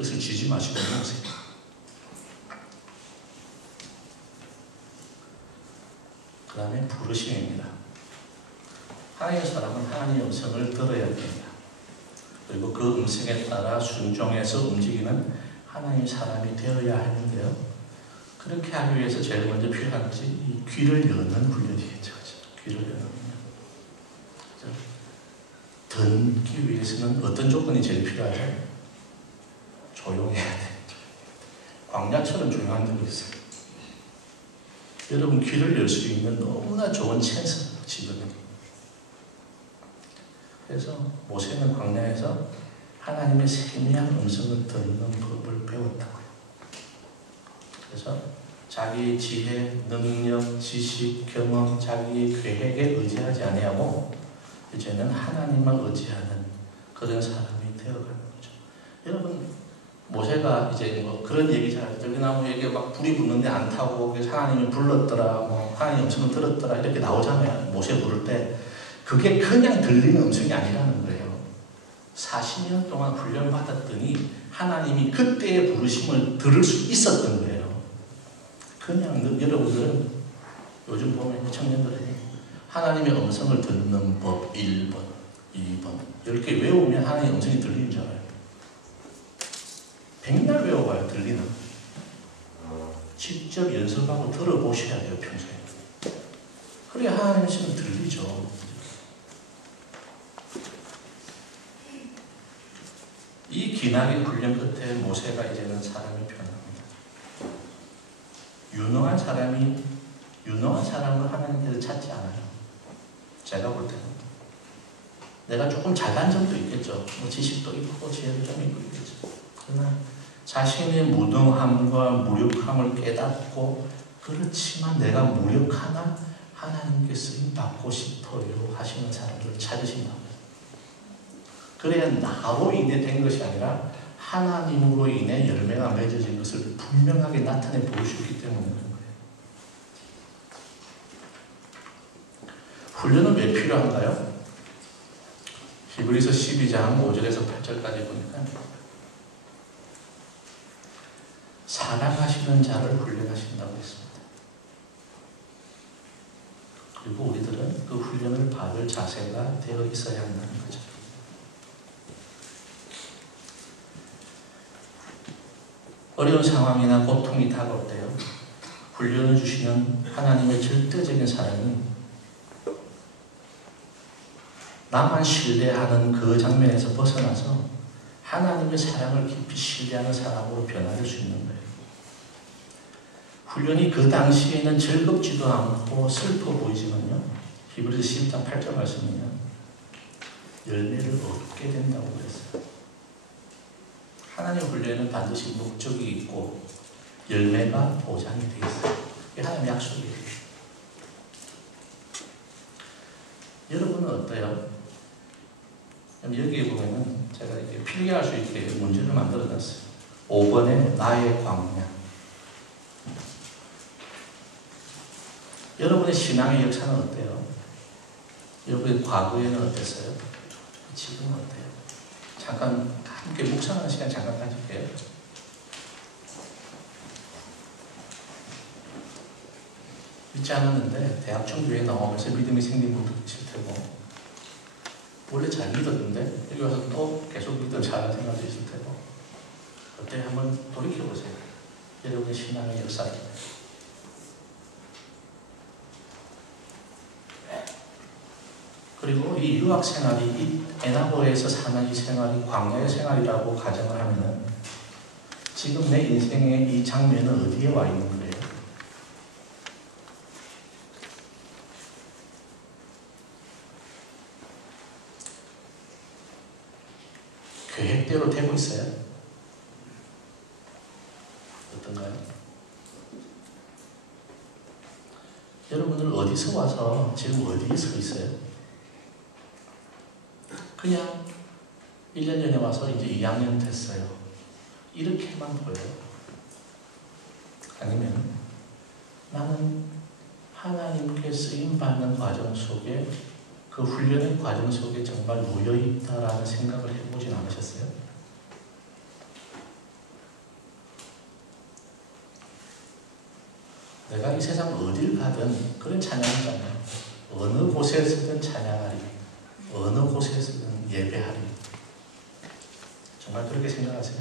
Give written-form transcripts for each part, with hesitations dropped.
뜻을 지지 마시고 넘으세요. 그 다음에 부르심입니다. 하나님의 사람은 하나님의 음성을 들어야 됩니다. 그리고 그 음성에 따라 순종해서 움직이는 하나님의 사람이 되어야 하는데요. 그렇게 하기 위해서 제일 먼저 필요한 것이 이 귀를 여는 훈련이겠죠. 귀를 여는 훈련. 듣기 위해서는 어떤 조건이 제일 필요하죠? 조용해야 돼요. 광야처럼 조용한 데가 있어요. 여러분 귀를 열 수 있는 너무나 좋은 찬스예요. 지금은. 그래서 모세는 광야에서 하나님의 세미한 음성을 듣는 법을 배웠다고요. 그래서 자기의 지혜, 능력, 지식, 경험, 자기의 계획에 의지하지 아니하고 이제는 하나님만 의지하는 그런 사람이 되어가는 거죠. 여러분 모세가 이제 뭐 그런 얘기 잘 하죠. 나무에게 막 불이 붙는데 안 타고 하나님이 불렀더라, 뭐 하나님 음성을 들었더라 이렇게 나오잖아요. 모세 부를 때 그게 그냥 들리는 음성이 아니라는 거예요. 40년 동안 훈련을 받았더니 하나님이 그때의 부르심을 들을 수 있었던 거예요. 그냥 여러분들은 요즘 보면 청년들이 하나님의 음성을 듣는 법 1번, 2번 이렇게 외우면 하나님의 음성이 들리는 줄 알아요. 백날 외워봐요. 들리나? 직접 연습하고 들어보셔야 돼요. 평소에. 그래야 하나님의 음성이 들리죠. 이 기나긴 훈련 끝에 모세가 이제는 사람이 변합니다. 유능한 사람을 하나님께서 찾지 않아요. 제가 볼 때는. 내가 조금 잘난 점도 있겠죠. 뭐 지식도 있고 지혜도 좀 있고 있겠죠. 그러나 자신의 무능함과 무력함을 깨닫고 그렇지만 내가 무력하나 하나님께 쓰임 받고 싶어요 하시는 사람들을 찾으신다고요. 그래야 나로 인해 된 것이 아니라 하나님으로 인해 열매가 맺어진 것을 분명하게 나타내 보여주기 때문에 그런 거예요. 훈련은 왜 필요한가요? 히브리서 12장 5절에서 8절까지 보니까 사랑하시는 자를 훈련하신다고 했습니다. 그리고 우리들은 그 훈련을 받을 자세가 되어 있어야 한다는 거죠. 어려운 상황이나 고통이 다가올 때요. 훈련을 주시는 하나님의 절대적인 사랑이 나만 신뢰하는 그 장면에서 벗어나서 하나님의 사랑을 깊이 신뢰하는 사람으로 변화될 수 있는 거예요. 훈련이 그 당시에는 즐겁지도 않고 슬퍼 보이지만요. 히브리서 12장 8절 말씀은요. 열매를 얻게 된다고 그랬어요. 하나님의 훈련은 반드시 목적이 있고 열매가 보장이 되어 있어요. 이게 하나님의 약속이에요. 여러분은 어때요? 여기에 보면은 제가 이렇게 필기할 수 있게 문제를 만들어 놨어요. 5번에 나의 광야. 여러분의 신앙의 역사는 어때요? 여러분의 과거에는 어땠어요? 지금은 어때요? 잠깐 함께 묵상하는 시간 잠깐 가질게요. 믿지 않았는데 대학 청교에 나오면서 믿음이 생긴 분도 계실 테고 원래 잘 믿었는데 여기 와서 또 계속 믿음 잘하는 생각도 있을 테고 그때 한번 돌이켜보세요. 여러분의 신앙의 역사를. 그리고 이 유학 생활이 이 에나보에서 사는 이 생활이 광야의 생활이라고 가정을 하면은 지금 내 인생의 이 장면은 어디에 와 있는 거예요? 계획대로 되고 있어요? 어떤가요? 여러분들 어디서 와서 지금 어디에 서 있어요? 그냥 1년 전에 와서 이제 2학년 됐어요. 이렇게만 보여요. 아니면 나는 하나님께 쓰임받는 과정 속에 그 훈련의 과정 속에 정말 놓여있다라는 생각을 해보진 않으셨어요? 이 세상 어딜 가든 그런 찬양이잖아요. 어느 곳에서든 찬양하리, 어느 곳에서든 예배하리. 정말 그렇게 생각하세요?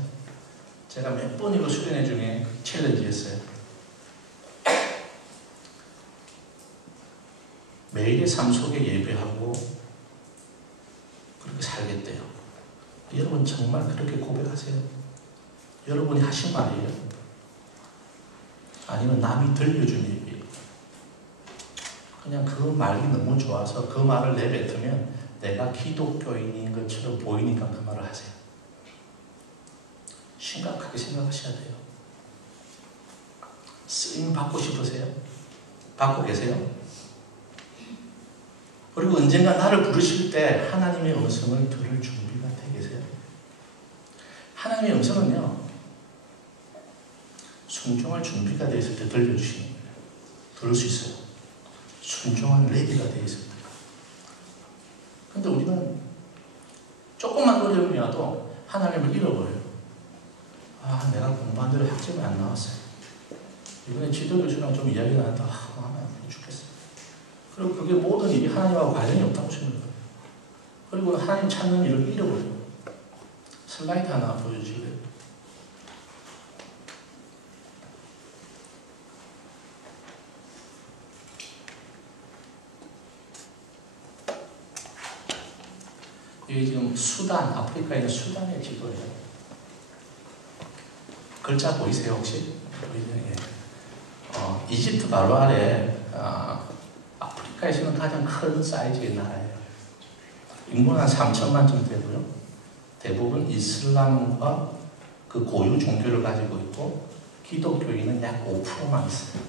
제가 몇 번 이거 수련회 중에 챌린지했어요. 매일의 삶 속에 예배하고 그렇게 살겠대요. 여러분 정말 그렇게 고백하세요? 여러분이 하신 말이에요? 아니면 남이 들려준 얘기예요? 그냥 그 말이 너무 좋아서 그 말을 내뱉으면 내가 기독교인인 것처럼 보이니까 그 말을 하세요. 심각하게 생각하셔야 돼요. 쓰임 받고 싶으세요? 받고 계세요? 그리고 언젠가 나를 부르실 때 하나님의 음성을 들을 준비가 돼 계세요? 하나님의 음성은요, 순종할 준비가 되어 있을 때 들려주시는 거예요. 들을 수 있어요. 순종할 레디가 되어 있을 때. 근데 우리는 조금만 어려움이 와도 하나님을 잃어버려요. 아, 내가 공부한 대로 학점이 안 나왔어요. 이번에 지도교수랑 좀 이야기가 나왔다. 마음이 아프게 죽겠어요. 그리고 그게 모든 일이 하나님하고 관련이 없다고 생각해요. 그리고 하나님 찾는 일을 잃어버려요. 슬라이드 하나 보여주실래요? 이게 지금 수단, 아프리카에 있는 수단의 지도예요. 글자 보이세요 혹시? 보이세요? 이집트 바로 아래 아프리카에서는 가장 큰 사이즈의 나라예요. 인구는 한 3천만 정도 되고요. 대부분 이슬람과 그 고유 종교를 가지고 있고 기독교인은 약 5%만 있어요.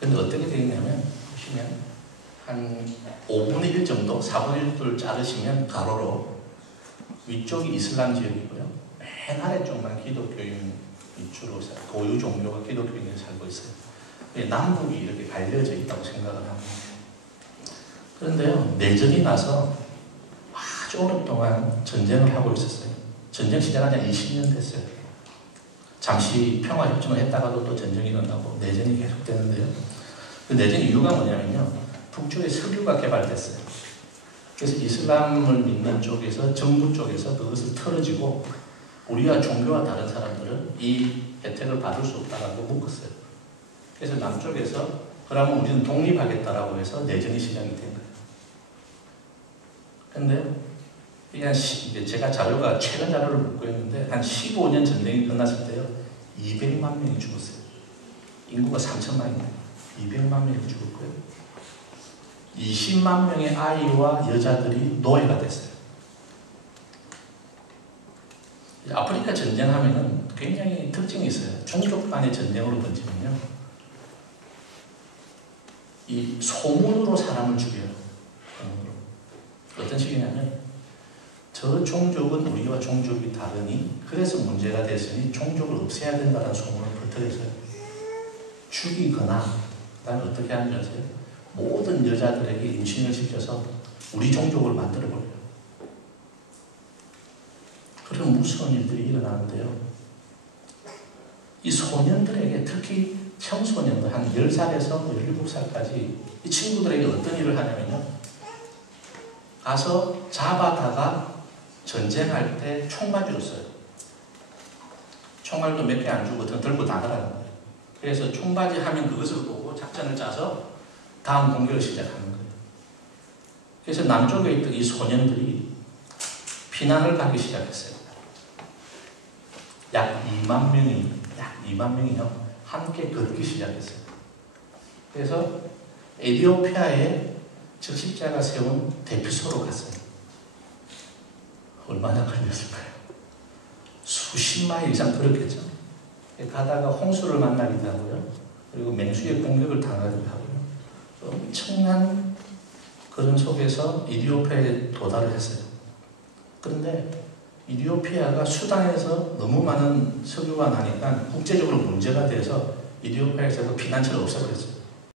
근데 어떻게 되어 있냐면 보시면 한 5분의 1 정도, 4분의 1을 자르시면 가로로 위쪽이 이슬람 지역이고요. 맨 아래쪽만 기독교인 주로 고유 종교가 기독교인이 살고 있어요. 남북이 이렇게 갈려져 있다고 생각을 합니다. 그런데요, 내전이 나서 아주 오랫동안 전쟁을 하고 있었어요. 전쟁 시작한 지 20년 됐어요. 잠시 평화협정을 했다가도 또 전쟁이 일어나고 내전이 계속되는데요. 그 내전 이유가 뭐냐면요, 북쪽에 석유가 개발됐어요. 그래서 이슬람을 믿는 쪽에서, 정부 쪽에서 그것을 털어지고 우리와 종교와 다른 사람들은 이 혜택을 받을 수 없다라고 묶었어요. 그래서 남쪽에서 그러면 우리는 독립하겠다라고 해서 내전이 시작이 된 거예요. 근데 이제 제가 자료가 최근 자료를 묻고 있는데 한 15년 전쟁이 끝났을 때요, 200만 명이 죽었어요. 인구가 3천만인데 200만 명이 죽었고요. 20만 명의 아이와 여자들이 노예가 됐어요. 아프리카 전쟁하면은 굉장히 특징이 있어요. 종족 간의 전쟁으로 번지면요, 이 소문으로 사람을 죽여요. 소문으로. 어떤 식이냐면 저 종족은 우리와 종족이 다르니 그래서 문제가 됐으니 종족을 없애야 된다는 소문을 퍼뜨려서요, 죽이거나 그다음에 어떻게 하는지 아세요? 모든 여자들에게 임신을 시켜서 우리 종족을 만들어버려요. 그런 무서운 일들이 일어나는데요, 이 소년들에게, 특히 청소년들 한 10살에서 17살까지 이 친구들에게 어떤 일을 하냐면요, 가서 잡아다가 전쟁할 때 총맞이를 써요. 총알도 몇 개 안 주고 들고 나가라는 거예요. 그래서 총맞이 하면 그것을 보고 작전을 짜서 다음 공격을 시작하는 거예요. 그래서 남쪽에 있던 이 소년들이 피난을 가기 시작했어요. 약 2만 명이요, 함께 걷기 시작했어요. 그래서 에티오피아에 적십자가 세운 대피소로 갔어요. 얼마나 걸렸을까요? 수십 마일 이상 걸었겠죠. 가다가 홍수를 만나기도 하고요, 그리고 맹수의 공격을 당하기도 하고요. 엄청난 그런 속에서 이디오피아에 도달을 했어요. 그런데 이디오피아가 수단에서 너무 많은 석유가 나니까 국제적으로 문제가 돼서 이디오피아에서 그 피난처를 없애버렸어요.